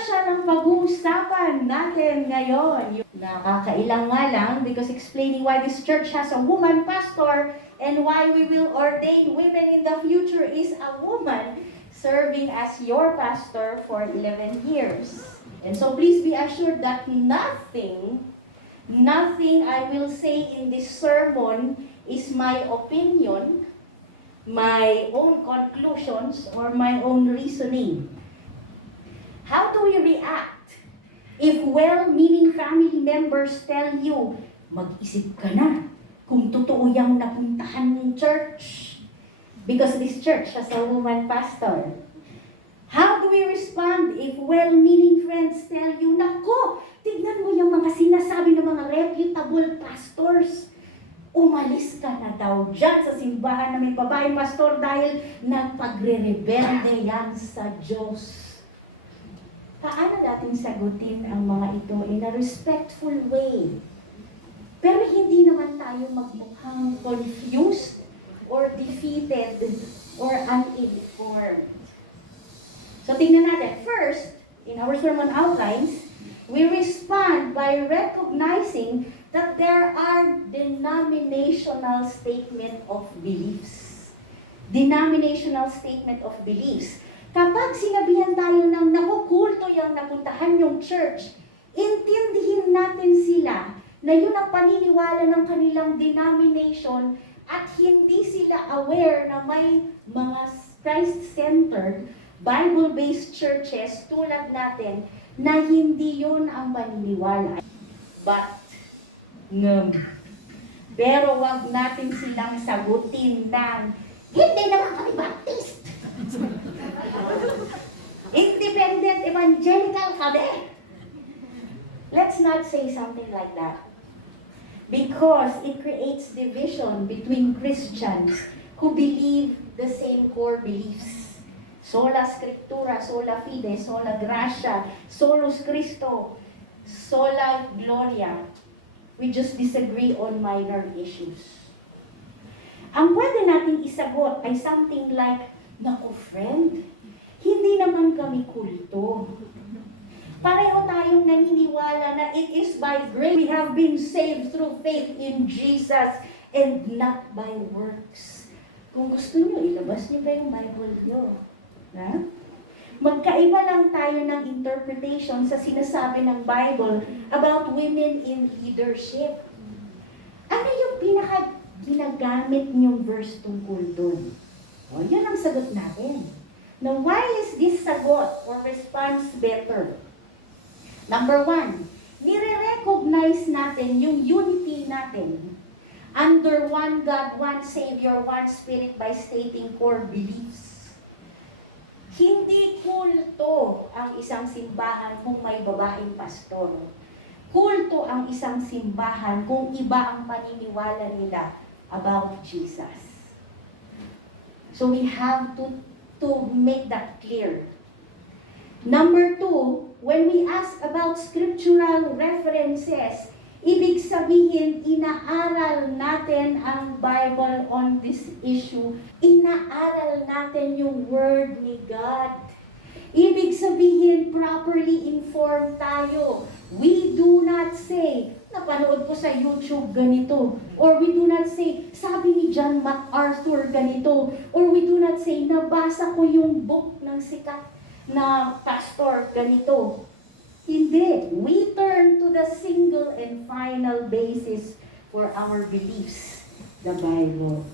portion ng pag-uusapan natin ngayon. Nakakailang nga lang because explaining why this church has a woman pastor and why we will ordain women in the future is a woman serving as your pastor for 11 years. And so please be assured that nothing I will say in this sermon is my opinion, my own conclusions, or my own reasoning. How do we react if well-meaning family members tell you, mag-isip ka na kung totoo yung napuntahan ng church? Because this church has a woman pastor. How do we respond if well-meaning friends tell you, nako, tignan mo yung mga sinasabi ng mga reputable pastors. Umalis ka na daw dyan sa simbahan na may babaeng pastor dahil nagpagre-rebelde yan sa Diyos. Paano natin sagutin ang mga ito in a respectful way? Pero hindi naman tayo magmukhang confused or defeated or uninformed. So tingnan natin. First, in our sermon outlines, we respond by recognizing that there are denominational statement of beliefs. Denominational statement of beliefs. Kapag sinabihan tayo ng nakukulto yung napuntahan yung church, intindihin natin sila na yun ang paniniwala ng kanilang denomination at hindi sila aware na may mga Christ-centered, Bible-based churches tulad natin na hindi yun ang paniniwala. Pero wag natin silang sagutin ng, hindi naman kami Baptist. Independent evangelical kami. Let's not say something like that. Because it creates division between Christians who believe the same core beliefs. Sola Scriptura, sola fide, sola gratia, solus Christo, sola gloria. We just disagree on minor issues. Ang pwede nating isagot ay something like, naku friend, hindi naman kami kulto. Pareho tayong naniniwala na it is by grace we have been saved through faith in Jesus and not by works. Kung gusto nyo, ilabas nyo ba yung Bible nyo? Ha? Magkaiba lang tayo ng interpretation sa sinasabi ng Bible about women in leadership. Ano yung ginagamit niyong verse tungkol doon? O, yun ang sagot natin. Now, why is this sagot or response better? Number one, nire-recognize natin yung unity natin under one God, one Savior, one Spirit by stating core beliefs. Hindi kulto ang isang simbahan kung may babaeng pastor. Kulto ang isang simbahan kung iba ang paniniwala nila about Jesus. So we have to make that clear. Number two, when we ask about scriptural references, ibig sabihin, inaaral natin ang Bible on this issue. Inaaral natin yung Word ni God. Ibig sabihin, properly informed tayo. We do not say, napanood ko sa YouTube ganito. Or we do not say, sabi ni John MacArthur ganito. Or we do not say, nabasa ko yung book ng sikat na pastor ganito. Hindi. We turn to the single and final basis for our beliefs, the Bible.